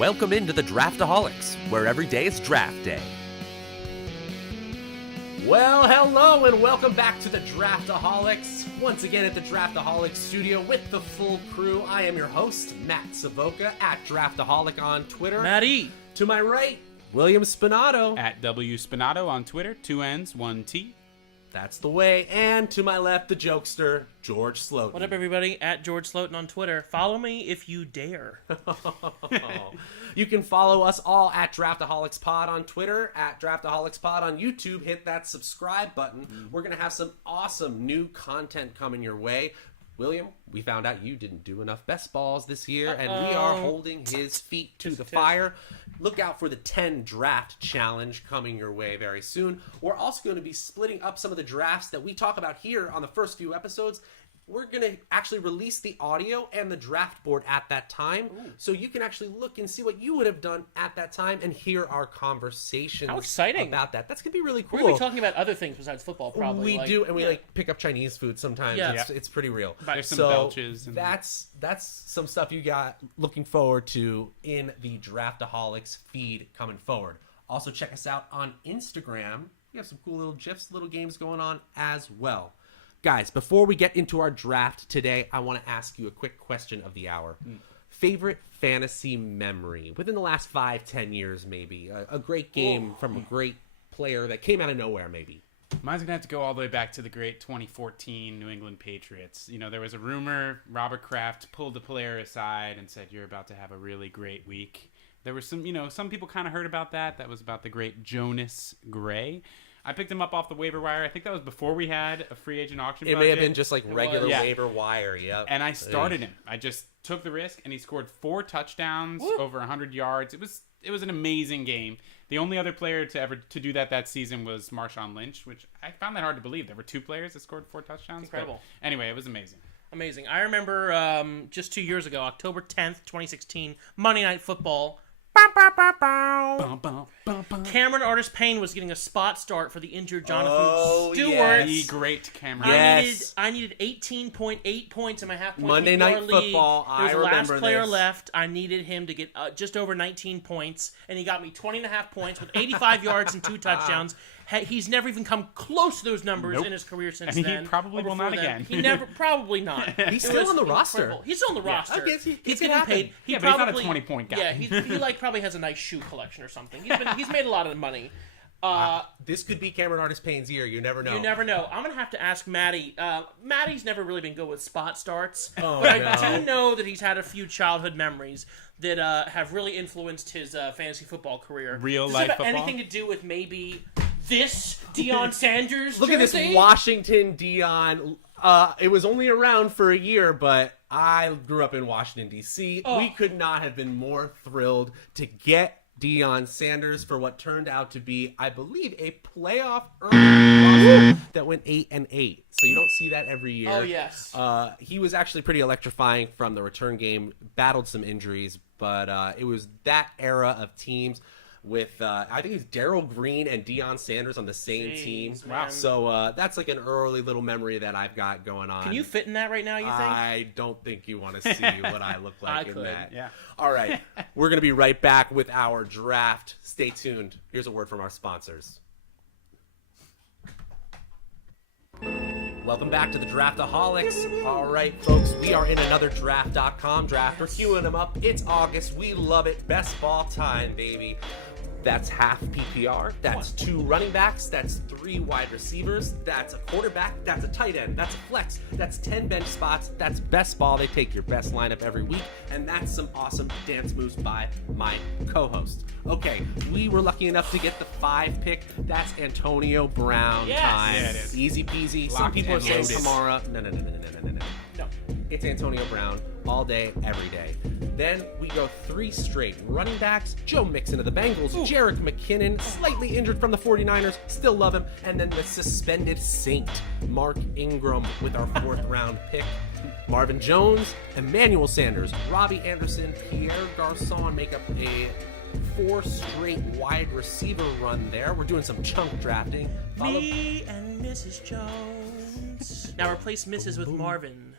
Welcome into the Draftaholics, where every day is draft day. Well, hello and welcome back to the Draftaholics. Once again at the Draftaholics studio with the full crew. I am your host, Matt Savoca, at Draftaholic on Twitter. Matty. To my right, William Spinato. At W Spinato on Twitter, 2 N's, 1 T. That's the way. And to my left, the jokester, George Sloten. What up, everybody? At George Sloten on Twitter. Follow me if you dare. You can follow us all at Draftaholics Pod on Twitter, at Draftaholics Pod on YouTube. Hit that subscribe button. We're going to have some awesome new content coming your way. William, we found out you didn't do enough best balls this year, and we are holding his feet to the fire. Look out for the 10 draft challenge coming your way very soon. We're also going to be splitting up some of the drafts that we talk about here on the first few episodes. We're going to actually release the audio and the draft board at that time. So you can actually look and see what you would have done at that time and hear our conversations. How exciting. About that. That's going to be really cool. We're going to be talking about other things besides football, probably. We do, and we pick up Chinese food sometimes. Yeah. It's pretty real. There's some belches. And That's some stuff you got looking forward to in the Draftaholics feed coming forward. Also, check us out on Instagram. We have some cool little GIFs, little games going on as well. Guys, before we get into our draft today, I want to ask you a quick question of the hour. Favorite fantasy memory within the last 5-10 years, maybe? A great game from a great player that came out of nowhere, maybe. Mine's going to have to go all the way back to the great 2014 New England Patriots. You know, there was a rumor, Robert Kraft pulled the player aside and said, you're about to have a really great week. There was some people kind of heard about that. That was about the great Jonas Gray. I picked him up off the waiver wire. I think that was before we had a free agent auction budget. It may have been just like regular waiver wire, yep. And I started him. I just took the risk, and he scored 4 touchdowns, over 100 yards. It was an amazing game. The only other player to do that season was Marshawn Lynch, which I found that hard to believe. There were 2 players that scored 4 touchdowns. Incredible. But anyway, it was amazing. Amazing. I remember just 2 years ago, October 10th, 2016, Monday Night Football. Cameron Artis-Payne was getting a spot start for the injured Jonathan Stewart. Yes. The great Cameron. Yes. I needed 18.8 points in my half-point Monday Night league. Football, There was I the last remember player this. left. I needed him to get just over 19 points, and he got me 20.5 points with 85 yards and 2 touchdowns. He's never even come close to those numbers in his career since And then. he probably will not again. He never, probably not. He's still on the roster. Incredible. He's still on the roster. I guess he he's can getting happen. paid. He Yeah, but probably, he's not a 20-point guy. Yeah, he probably has a nice shoe collection or something. He's made a lot of money. This could be Cameron Artis-Payne's year. You never know. You never know. I'm going to have to ask Matty. Matty's never really been good with spot starts. Oh, but no. I do know that he's had a few childhood memories that have really influenced his fantasy football career. Real Does life it have football? anything to do with maybe this Deion Sanders Look at this jersey? Washington Deion. It was only around for a year, but I grew up in Washington, D.C. Oh. We could not have been more thrilled to get Deion Sanders for what turned out to be, I believe, a playoff early that went 8-8. So you don't see that every year. Oh, yes. He was actually pretty electrifying from the return game, battled some injuries, but it was that era of teams with, I think it was Darryl Green and Deion Sanders on the same team. man. So that's like an early little memory that I've got going on. Can you fit in that right now, you think? I don't think you want to see what I look like I in could, that. yeah. All right. We're going to be right back with our draft. Stay tuned. Here's a word from our sponsors. Welcome back to the Draftaholics. All right, folks, we are in another draft.com draft. We're queuing them up. It's August. We love it. Best ball time, baby. That's half PPR. That's 2 running backs. That's 3 wide receivers. That's a quarterback. That's a tight end. That's a flex. That's 10 bench spots. That's best ball. They take your best lineup every week. And that's some awesome dance moves by my co-host. Okay, we were lucky enough to get the 5 pick. That's Antonio Brown time. Yeah, it is. Easy peasy. Some Locked people are and saying loaded. Kamara. No. No. It's Antonio Brown all day, every day. Then we go 3 straight running backs. Joe Mixon of the Bengals, Jerick McKinnon, slightly injured from the 49ers, still love him. And then the suspended saint, Mark Ingram with our 4th round pick. Marvin Jones, Emmanuel Sanders, Robbie Anderson, Pierre Garçon make up a 4 straight wide receiver run there. We're doing some chunk drafting. Me and Mrs. Jones. Now replace Mrs. with Marvin.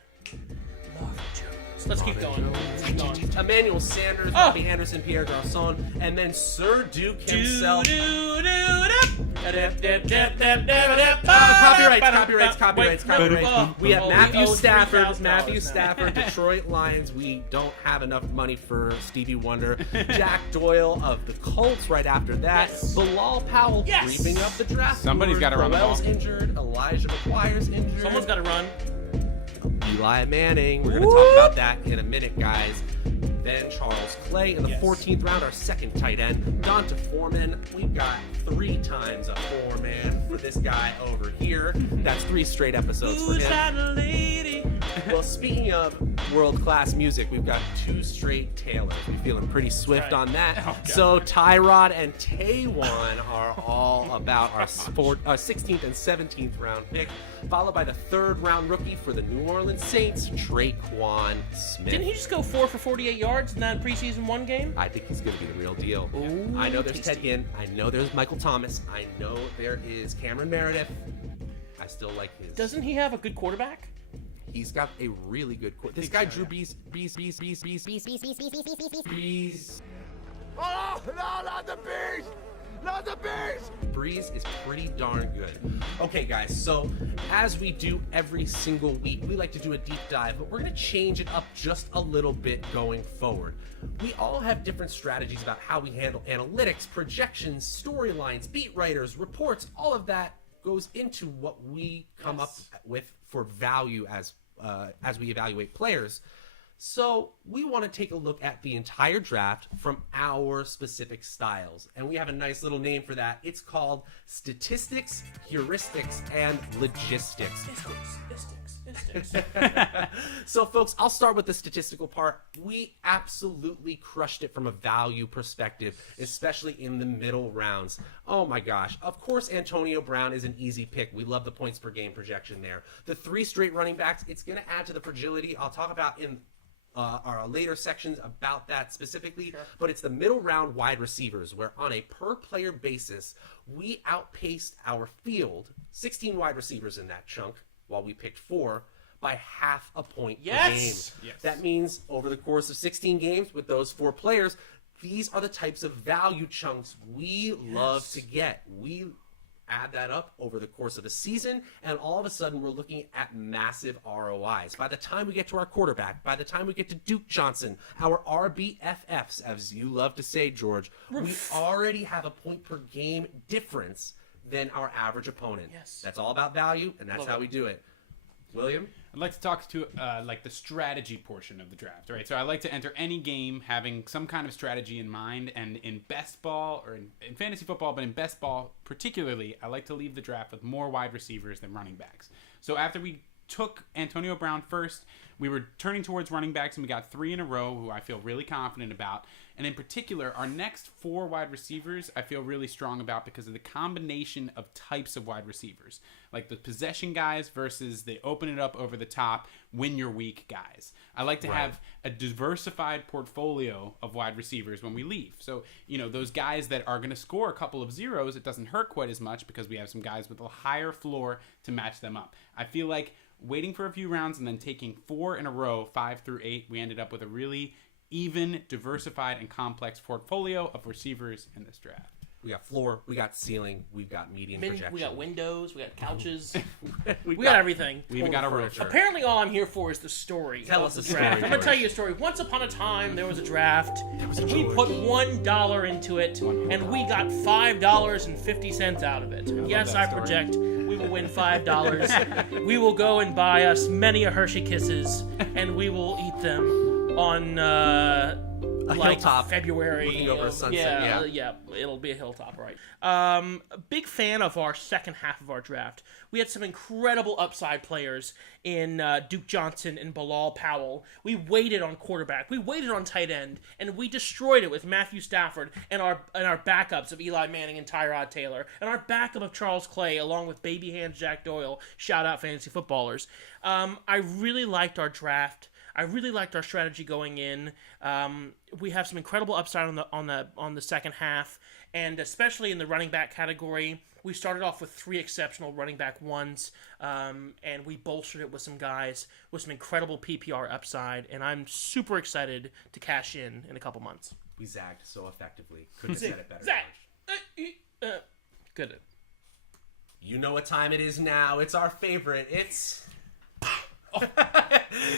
Marvin Jones. Let's keep going. Let's keep going. Emmanuel Sanders, Robbie Anderson, Pierre Garçon, and then Sir Duke himself. Copyrights. We have Matthew Stafford, Detroit Lions. We don't have enough money for Stevie Wonder. Jack Doyle of the Colts right after that. Yes. Bilal Powell creeping up the draft. Somebody's got to run the ball. Injured. Elijah McGuire's injured. Someone's got to run. Eli Manning. We're going to talk about that in a minute, guys. Then Charles Clay in the 14th round, our second tight end. Donta Foreman. We've got 3 times a 4-man for this guy over here. That's 3 straight episodes for him. Who's that lady? Well, speaking of world-class music, we've got 2 straight Taylors. We're feeling pretty swift on that. Oh, so Tyrod and Taywan are all about our 16th and 17th round pick, followed by the 3rd round rookie for the New Orleans Saints, Traquan Smith. Didn't he just go 4 for 48 yards in that preseason 1 game? I think he's going to be the real deal. Ooh, I know there's tasty. Ted Ginn. I know there's Michael Thomas. I know there is Cameron Meredith. I still like his. Doesn't he have a good quarterback? He's got a really good This guy Drew Brees. Oh, no, not the bees! Not the bees! Brees is pretty darn good. Okay, guys, so as we do every single week, we like to do a deep dive, but we're going to change it up just a little bit going forward. We all have different strategies about how we handle analytics, projections, storylines, beat writers, reports. All of that goes into what we come up with for value as we evaluate players. So we want to take a look at the entire draft from our specific styles. And we have a nice little name for that. It's called Statistics, Heuristics, and Logistics. So, folks, I'll start with the statistical part. We absolutely crushed it from a value perspective, especially in the middle rounds. Oh, my gosh. Of course, Antonio Brown is an easy pick. We love the points per game projection there. The 3 straight running backs, it's going to add to the fragility. I'll talk about in our later sections about that specifically, but it's the middle round wide receivers where on a per player basis, we outpaced our field, 16 wide receivers in that chunk, while we picked 4, by half a point per game. Yes. That means over the course of 16 games with those 4 players, these are the types of value chunks we love to get. We add that up over the course of a season, and all of a sudden we're looking at massive ROIs. By the time we get to our quarterback, by the time we get to Duke Johnson, our RBFFs, as you love to say, George, we already have a point per game difference than our average opponent. Yes. That's all about value, and that's how we do it. William? I'd like to talk to like the strategy portion of the draft, right? So I like to enter any game having some kind of strategy in mind, and in best ball or in fantasy football, but in best ball particularly, I like to leave the draft with more wide receivers than running backs. So after we took Antonio Brown first, we were turning towards running backs, and we got 3 in a row who I feel really confident about. And in particular, our next 4 wide receivers I feel really strong about because of the combination of types of wide receivers. Like the possession guys versus the open it up over the top, win your week guys. I like to have a diversified portfolio of wide receivers when we leave. So, you know, those guys that are going to score a couple of zeros, it doesn't hurt quite as much because we have some guys with a higher floor to match them up. I feel like waiting for a few rounds and then taking 4 in a row, 5 through 8, we ended up with a really even, diversified, and complex portfolio of receivers in this draft. We got floor, we got ceiling, we've got median projection. We got windows, we got couches, we got everything. We even got a roof. Apparently all I'm here for is the story. Tell us the a draft. story, I'm going to George. tell you a story. Once upon a time, there was a draft. We put $1 into it, and we got $5.50 out of it. Yes, I project we will win $5. We will go and buy us many a Hershey Kisses, and we will eat them on like hilltop, February. looking over a sunset. Yeah, it'll be a hilltop, right? A big fan of our second half of our draft. We had some incredible upside players in Duke Johnson and Bilal Powell. We waited on quarterback. We waited on tight end, and we destroyed it with Matthew Stafford and our backups of Eli Manning and Tyrod Taylor, and our backup of Charles Clay, along with baby hands Jack Doyle. Shout out fantasy footballers. I really liked our draft. I really liked our strategy going in. We have some incredible upside on the second half, And especially in the running back category, we started off with 3 exceptional running back ones, and we bolstered it with some guys with some incredible PPR upside, and I'm super excited to cash in a couple months. We zagged so effectively. Couldn't have said it better. Good. You know what time it is now. It's our favorite. It's...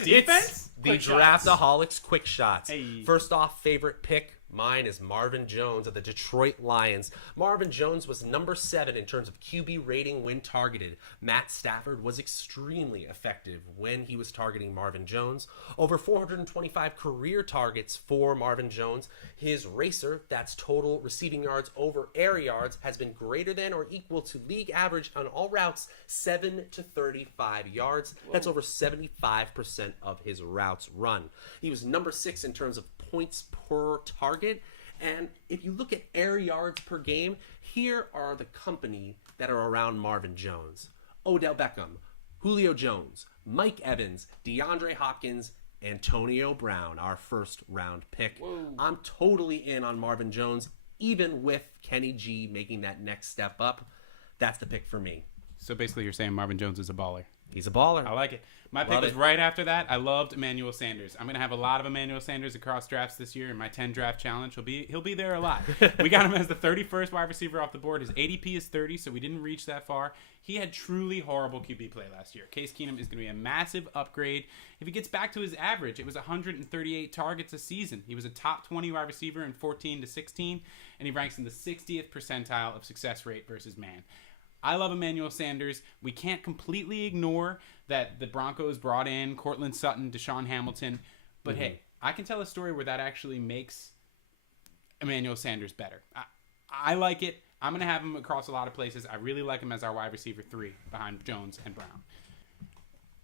Defense? It's the Quick shots. Draftaholics Quick Shots. Hey. First off, favorite pick. Mine is Marvin Jones of the Detroit Lions. Marvin Jones was number 7 in terms of QB rating when targeted. Matt Stafford was extremely effective when he was targeting Marvin Jones. Over 425 career targets for Marvin Jones. His racer, that's total receiving yards over air yards, has been greater than or equal to league average on all routes, 7 to 35 yards. Whoa. That's over 75% of his routes run. He was number 6 in terms of points per target. And if you look at air yards per game, here are the company that are around Marvin Jones. Odell Beckham, Julio Jones, Mike Evans, DeAndre Hopkins, Antonio Brown, our first round pick. Whoa. I'm totally in on Marvin Jones, even with Kenny G making that next step up. That's the pick for me. So basically you're saying Marvin Jones is a baller. He's a baller. I like it. My pick was right after that. I loved Emmanuel Sanders. I'm going to have a lot of Emmanuel Sanders across drafts this year in my 10 draft challenge. He'll be there a lot. We got him as the 31st wide receiver off the board. His ADP is 30, so we didn't reach that far. He had truly horrible QB play last year. Case Keenum is going to be a massive upgrade. If he gets back to his average, it was 138 targets a season. He was a top 20 wide receiver in 14 to 16, and he ranks in the 60th percentile of success rate versus man. I love Emmanuel Sanders. We can't completely ignore that the Broncos brought in Cortland Sutton, Deshaun Hamilton. But hey, I can tell a story where that actually makes Emmanuel Sanders better. I like it. I'm going to have him across a lot of places. I really like him as our wide receiver 3 behind Jones and Brown.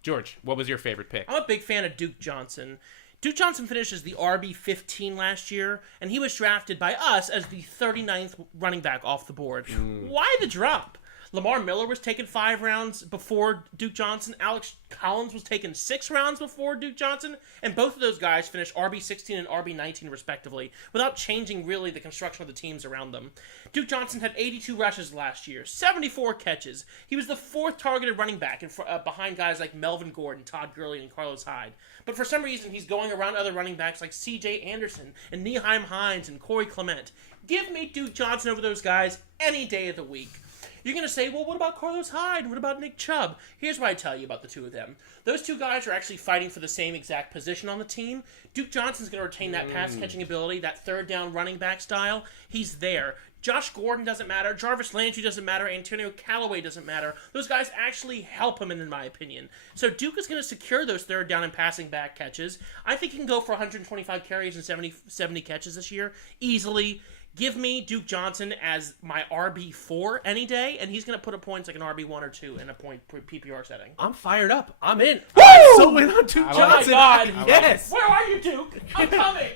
George, what was your favorite pick? I'm a big fan of Duke Johnson. Duke Johnson finished as the RB 15 last year, and he was drafted by us as the 39th running back off the board. Why the drop? Lamar Miller was taken 5 rounds before Duke Johnson. Alex Collins was taken 6 rounds before Duke Johnson. And both of those guys finished RB16 and RB19 respectively, without changing really the construction of the teams around them. Duke Johnson had 82 rushes last year, 74 catches. He was the 4th targeted running back behind guys like Melvin Gordon, Todd Gurley, and Carlos Hyde. But for some reason, he's going around other running backs like C.J. Anderson and Nyheim Hines and Corey Clement. Give me Duke Johnson over those guys any day of the week. You're going to say, well, what about Carlos Hyde? What about Nick Chubb? Here's what I tell you about the two of them. Those two guys are actually fighting for the same exact position on the team. Duke Johnson's going to retain that pass-catching ability, that third-down running back style. He's there. Josh Gordon doesn't matter. Jarvis Landry doesn't matter. Antonio Callaway doesn't matter. Those guys actually help him, in my opinion. So Duke is going to secure those third down and passing back catches. I think he can go for 125 carries and 70 catches this year easily. Give me Duke Johnson as my RB4 any day, and he's going to put up points like an RB1 or 2 in a point PPR setting. I'm fired up. I'm in. Woo! I'm so in on Duke Johnson. Oh my God. Yes. Where are you, Duke? I'm coming.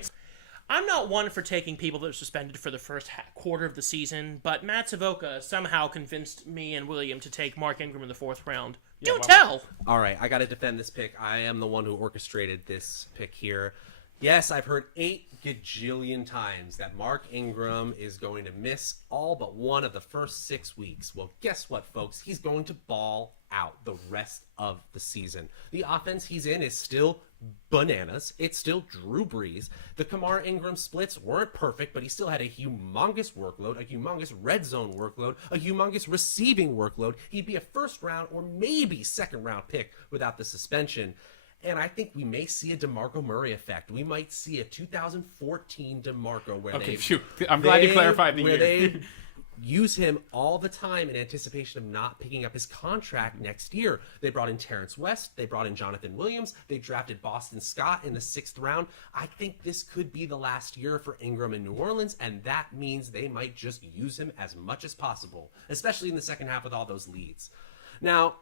I'm not one for taking people that are suspended for the first quarter of the season, but Matt Savoca somehow convinced me and William to take Mark Ingram in the 4th round. Do tell! All right, I got to defend this pick. I am the one who orchestrated this pick here. Yes, I've heard 8 gajillion times that Mark Ingram is going to miss all but one of the first 6 weeks. Well, guess what, folks? He's going to ball out the rest of the season. The offense he's in is still bananas. It's still Drew Brees. The Kamara Ingram splits weren't perfect, but he still had a humongous workload, a humongous red zone workload, a humongous receiving workload. He'd be a first round or maybe second round pick without the suspension. And I think we may see a DeMarco Murray effect. We might see a 2014 DeMarco where I'm glad you clarified the year. Where they use him all the time in anticipation of not picking up his contract next year. They brought in Terrence West. They brought in Jonathan Williams. They drafted Boston Scott in the 6th round. I think this could be the last year for Ingram in New Orleans, and that means they might just use him as much as possible, especially in the second half with all those leads. Now,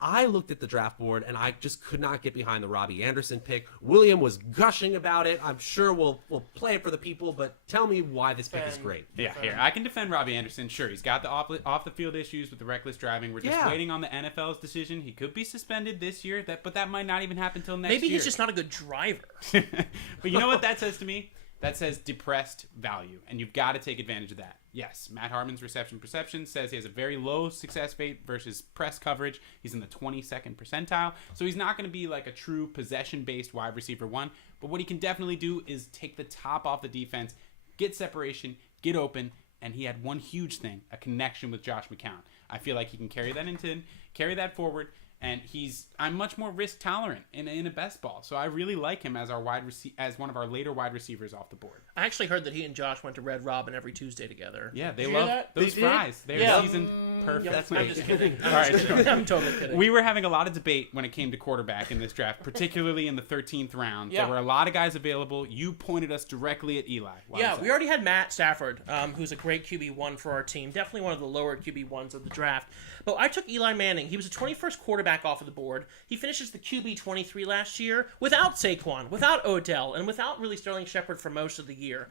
I looked at the draft board, and I just could not get behind the Robbie Anderson pick. William was gushing about it. I'm sure we'll play it for the people, but tell me why this pick is great. Yeah, here, I can defend Robbie Anderson. Sure, he's got the off-the-field issues with the reckless driving. We're just waiting on the NFL's decision. He could be suspended this year, but that might not even happen until next year. Maybe he's just not a good driver. But you know what that says to me? that says depressed value, and you've got to take advantage of that. Yes, Matt Harmon's reception perception says he has a very low success rate versus press coverage. He's in the 22nd percentile, so he's not going to be like a true possession-based wide receiver one, but what he can definitely do is take the top off the defense, get separation, get open, and he had one huge thing, a connection with Josh McCown. I feel like he can carry that forward, and I'm much more risk tolerant in a best ball. So I really like him as as one of our later wide receivers off the board. I actually heard that he and Josh went to Red Robin every Tuesday together. Yeah, they Did you hear love that? those They did? fries. They're Yeah. seasoned perfect. That's I'm just kidding. All right, sure. I'm totally kidding. We were having a lot of debate when it came to quarterback in this draft, particularly in the 13th round. Yeah. There were a lot of guys available. You pointed us directly at Eli. Why was that? We already had Matt Stafford, who's a great QB1 for our team. Definitely one of the lower QB1s of the draft. But I took Eli Manning. He was the 21st quarterback off of the board. He finishes the QB23 last year without Saquon, without Odell, and without really Sterling Shepard for most of the year.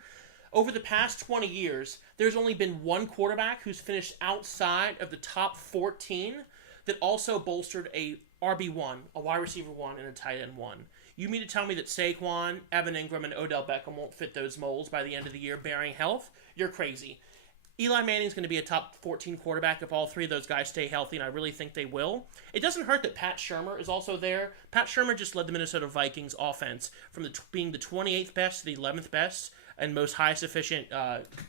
Over the past 20 years, there's only been one quarterback who's finished outside of the top 14 that also bolstered a RB1, a wide receiver 1, and a tight end 1. You mean to tell me that Saquon, Evan Ingram, and Odell Beckham won't fit those molds by the end of the year bearing health? You're crazy. Eli Manning's going to be a top 14 quarterback if all three of those guys stay healthy, and I really think they will. It doesn't hurt that Pat Shurmur is also there. Pat Shurmur just led the Minnesota Vikings offense from being the 28th best to the 11th best and most highest efficient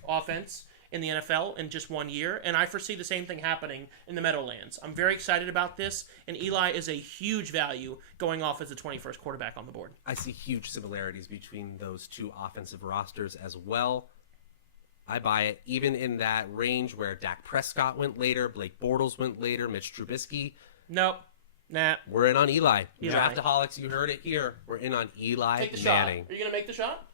offense in the NFL in just 1 year, and I foresee the same thing happening in the Meadowlands. I'm very excited about this, and Eli is a huge value going off as the 21st quarterback on the board. I see huge similarities between those two offensive rosters as well. I buy it, even in that range where Dak Prescott went later, Blake Bortles went later, Mitch Trubisky. Nope. Nah. We're in on Eli. Eli. Draftaholics, you heard it here. We're in on Eli Take the Manning. shot. Are you going to make the shot?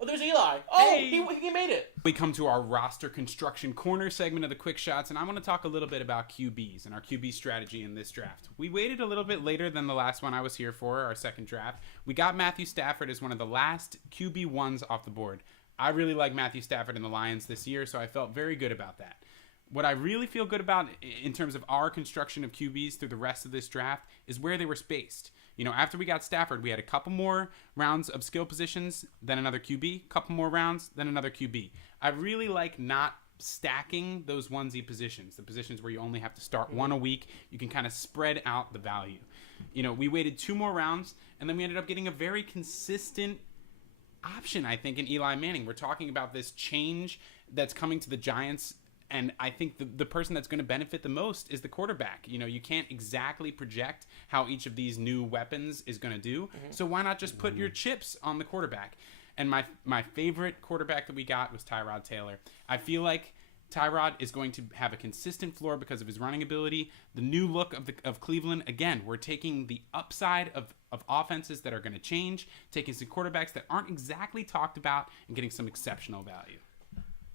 Oh, there's Eli. Oh, Hey. he made it. We come to our roster construction corner segment of the quick shots, and I want to talk a little bit about QBs and our QB strategy in this draft. We waited a little bit later than the last one I was here for, our second draft. We got Matthew Stafford as one of the last QB1s off the board. I really like Matthew Stafford and the Lions this year, so I felt very good about that. What I really feel good about in terms of our construction of QBs through the rest of this draft is where they were spaced. You know, after we got Stafford, we had a couple more rounds of skill positions, then another QB, couple more rounds, then another QB. I really like not stacking those onesie positions, the positions where you only have to start one a week. You can kind of spread out the value. You know, we waited 2 more rounds, and then we ended up getting a very consistent option, I think, in Eli Manning. We're talking about this change that's coming to the Giants, and I think the person that's going to benefit the most is the quarterback. You know, you can't exactly project how each of these new weapons is going to do, so why not just put your chips on the quarterback? And my favorite quarterback that we got was Tyrod Taylor. I feel like Tyrod is going to have a consistent floor because of his running ability. The new look of Cleveland, again, we're taking the upside of offenses that are going to change, taking some quarterbacks that aren't exactly talked about, and getting some exceptional value.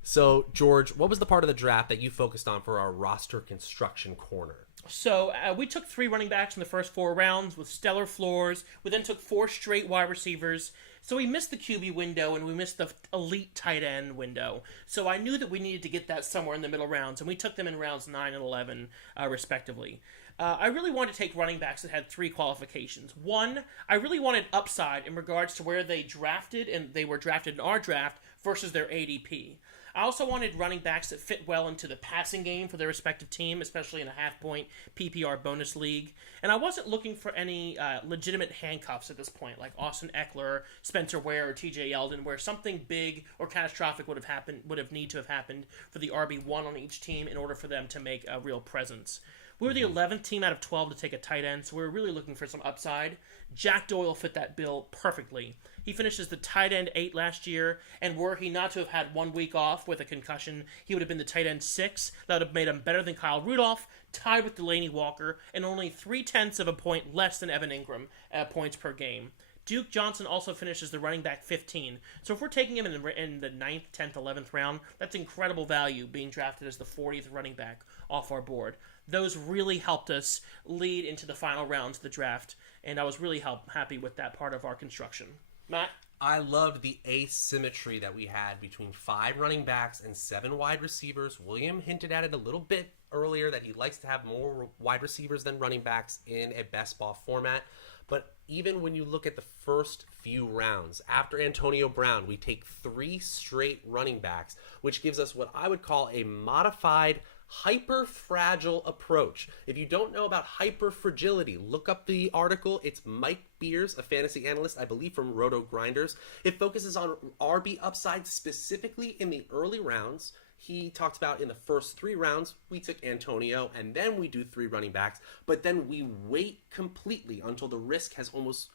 So, George, what was the part of the draft that you focused on for our roster construction corner? So we took 3 running backs in the first 4 rounds with stellar floors. We then took 4 straight wide receivers. So we missed the QB window and we missed the elite tight end window. So I knew that we needed to get that somewhere in the middle rounds, and we took them in rounds 9 and 11, respectively. I really wanted to take running backs that had 3 qualifications. 1, I really wanted upside in regards to where they drafted, and they were drafted in our draft, versus their ADP. I also wanted running backs that fit well into the passing game for their respective team, especially in a half-point PPR bonus league. And I wasn't looking for any legitimate handcuffs at this point, like Austin Eckler, Spencer Ware, or TJ Yeldon, where something big or catastrophic would have need to have happened for the RB1 on each team in order for them to make a real presence. We were the 11th team out of 12 to take a tight end, so we were really looking for some upside. Jack Doyle fit that bill perfectly. He finishes the tight end 8 last year, and were he not to have had 1 week off with a concussion, he would have been the tight end 6. That would have made him better than Kyle Rudolph, tied with Delaney Walker, and only 0.3 of a point less than Evan Ingram points per game. Duke Johnson also finishes the running back 15. So if we're taking him in the 9th, 10th, 11th round, that's incredible value being drafted as the 40th running back off our board. Those really helped us lead into the final rounds of the draft, and I was really happy with that part of our construction. Matt? I loved the asymmetry that we had between 5 running backs and 7 wide receivers. William hinted at it a little bit earlier that he likes to have more wide receivers than running backs in a best ball format. But even when you look at the first few rounds, after Antonio Brown, we take 3 straight running backs, which gives us what I would call a modified hyperfragile approach. If you don't know about hyperfragility, look up the article. It's Mike Beers, a fantasy analyst, I believe from Roto Grinders. It focuses on RB upside specifically in the early rounds. He talked about in the first 3 rounds, we took Antonio, and then we do 3 running backs, but then we wait completely until the risk has almost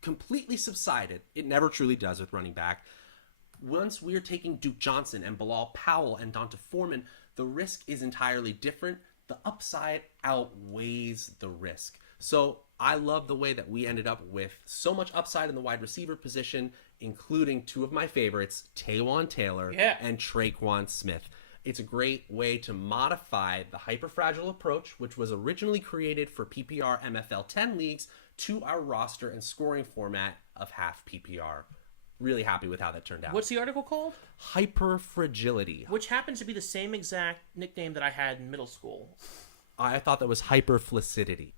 completely subsided. It never truly does with running back. Once we're taking Duke Johnson and Bilal Powell and Donta Foreman, the risk is entirely different. The upside outweighs the risk. So I love the way that we ended up with so much upside in the wide receiver position, including 2 of my favorites, Taywan Taylor and Traquan Smith. It's a great way to modify the hyperfragile approach, which was originally created for PPR MFL 10 leagues, to our roster and scoring format of half PPR. Really happy with how that turned out. What's the article called? Hyperfragility. Which happens to be the same exact nickname that I had in middle school. I thought that was hyperflacidity.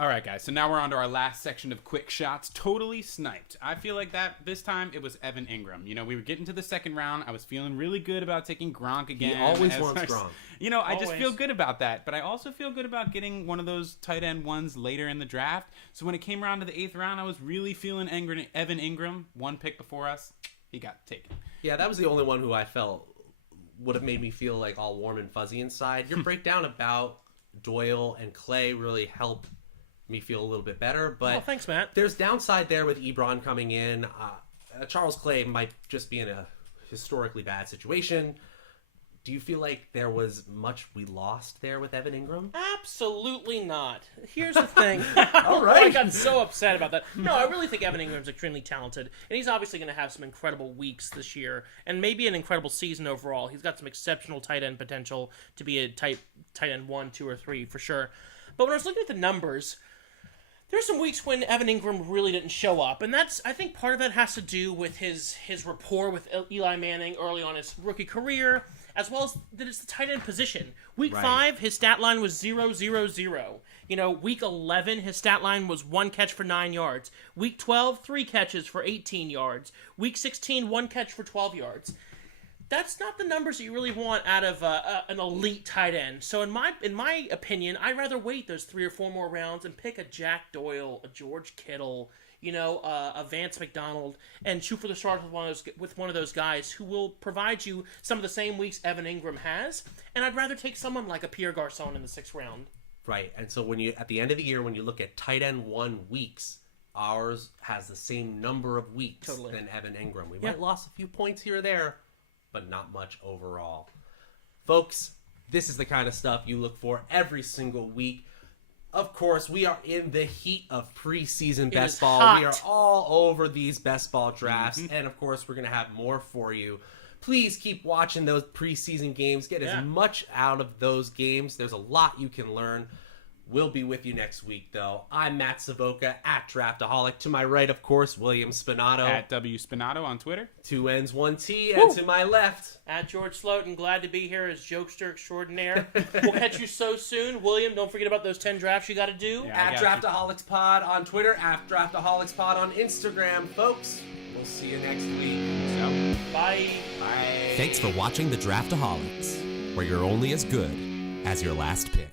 All right, guys. So now we're on to our last section of quick shots. Totally sniped. I feel like that this time it was Evan Ingram. You know, we were getting to the second round. I was feeling really good about taking Gronk again. He always wants Gronk. You know, I just feel good about that. But I also feel good about getting one of those tight end ones later in the draft. So when it came around to the 8th round, I was really feeling Evan Ingram. 1 pick before us, he got taken. Yeah, that was the only one who I felt would have made me feel like all warm and fuzzy inside. Your breakdown about Doyle and Clay really helped me feel a little bit better, but thanks, Matt. There's downside there with Ebron coming in. Charles Clay might just be in a historically bad situation. Do you feel like there was much we lost there with Evan Ingram? Absolutely not. Here's the thing. All right. I got so upset about that. No, I really think Evan Ingram's extremely talented, and he's obviously going to have some incredible weeks this year, and maybe an incredible season overall. He's got some exceptional tight end potential to be a tight end 1, 2, or 3 for sure. But when I was looking at the numbers, there's some weeks when Evan Ingram really didn't show up, and I think part of that has to do with his rapport with Eli Manning early on in his rookie career, as well as that it's the tight end position. Week 5, his stat line was 0-0-0. You know, week 11, his stat line was 1 catch for 9 yards. Week 12, 3 catches for 18 yards. Week 16, 1 catch for 12 yards. That's not the numbers that you really want out of an elite tight end. So in my opinion, I'd rather wait those 3 or 4 more rounds and pick a Jack Doyle, a George Kittle, a Vance McDonald, and shoot for the stars with one of those guys who will provide you some of the same weeks Evan Ingram has. And I'd rather take someone like a Pierre Garçon in the 6th round. Right, and so when you at the end of the year, when you look at tight end 1 weeks, ours has the same number of weeks than Evan Ingram. We might have lost a few points here or there, but not much overall. Folks, this is the kind of stuff you look for every single week. Of course, we are in the heat of preseason best ball. Hot. We are all over these best ball drafts, and of course, we're going to have more for you. Please keep watching those preseason games. Get as much out of those games. There's a lot you can learn. We'll be with you next week, though. I'm Matt Savoca at Draftaholic. To my right, of course, William Spinato. At W Spinato on Twitter. 2 N's, 1 T. And to my left, at George Slotin. Glad to be here as jokester extraordinaire. We'll catch you so soon. William, don't forget about those 10 drafts you got to do. At Draftaholics Pod on Twitter. At Draftaholics Pod on Instagram. Folks, we'll see you next week. So, bye. Bye. Thanks for watching the Draftaholics, where you're only as good as your last pick.